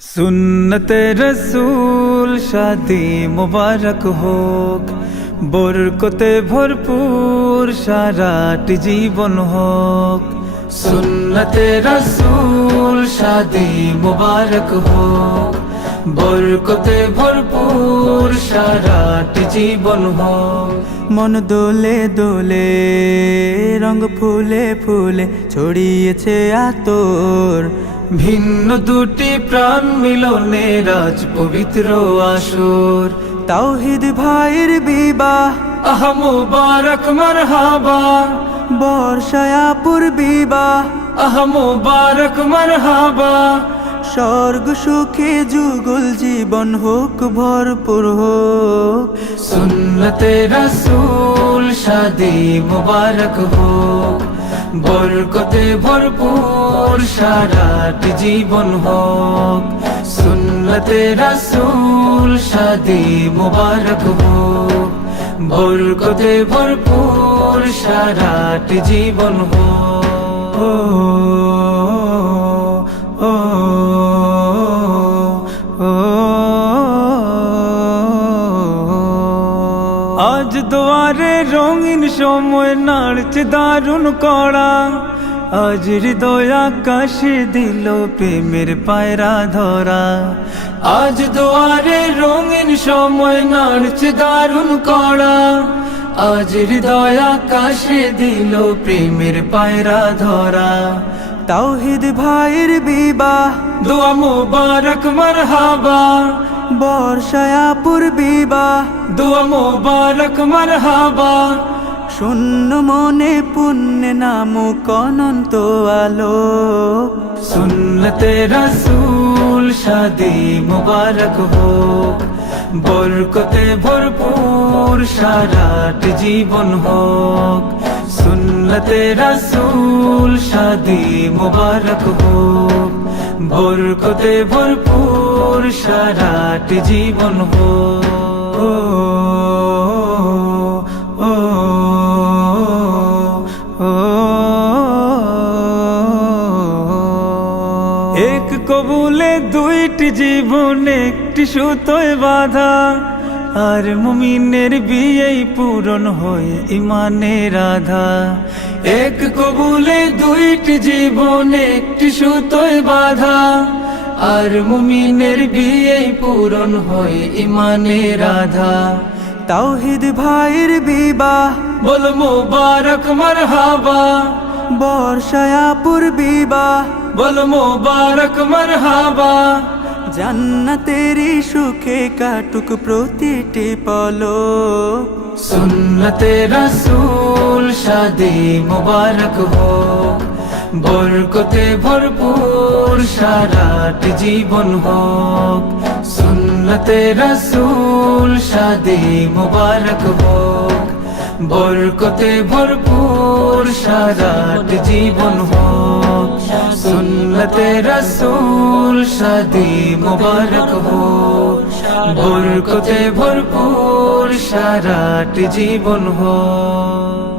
सुन्नते रसूल शादी मुबारक होक, बरकते भरपूर साराटी जीवन होक। सुन्नते रसूल शादी मुबारक होक, बरकते भरपूर साराटी जीवन होक। मन दोले दोले रंग फुले फुले ছড়িয়েছে আতর, ভিন্ন দুটি প্রাণ মিলনে রাজ পবিত্র আসর। তাওহীদ ভাইয়ের বিবাহ আহা মুবারক মারহাবা, বর্ষায়াপুর বিবাহ আহা মুবারক মারহাবা। স্বর্গ সুখে যুগল জীবন হোক ভরপুর হোক। সুন্নতে রাসূল শাদি মুবারক হোক, বরকতে ভরপুর সারাটি জীবন হোক। সুন্নতে রাসূল শাদি মুবারক হোক, বরকতে ভরপুর সারাটি জীবন হোক। আজ দুয়ারে রঙিন সময় নাড়ছে দারুণ কড়া, আজ হৃদয় আকাশে দিল প্রেমের পায়রা ধরা। আজ দুয়ারে রঙিন সময় নাড়ছে দারুণ কড়া, আজ হৃদয় আকাশে দিল প্রেমের পায়রা ধরা। তাওহীদ ভাইয়ের বিবাহ দোয়া মুবারক মারহাবা, বর্ষায়াপুর বিবাহ দোয়া মুবারক মারহাবা। শূন্য মনে পুণ্যে নামুক অনন্ত আলো। সুন্নতে রাসূল শাদি মুবারক হোক, বরকতে ভরপুর সারাটি জীবন হোক। সুন্নতে রাসূল শাদি মুবারক হোক, বরকতে ভরপুর সারাটি জীবন হোক। এক কবুলে দুইটি জীবন একটি সুতোয় বাঁধা, আর মুমিনের বিয়েই পূরণ হয় ইমানের আধা। এক কবুলে দুইটি জীবন একটি সুতোয় বাঁধা, আর মুমিনের বিয়েই পূরণ হয় ইমানের আধা। তাওহীদ ভাইয়ের বিবাহ বল মুবারক মারহাবা, বর্ষায়াপুর বিবাহ বল মুবারক মারহাবা। জান্নাতেরি সুখে কাটুক প্রতিটি পলক। সুন্নতে রাসূল শাদি মুবারক হোক, বরকতে ভরপুর সারাটি জীবন হোক। সুন্নতে রাসূল শাদি মুবারক হোক, বরকতে ভরপুর সারাটি জীবন হোক। সুন্নতে রাসূল শাদি মুবারক হোক, বরকতে ভরপুর সারাটি জীবন হোক।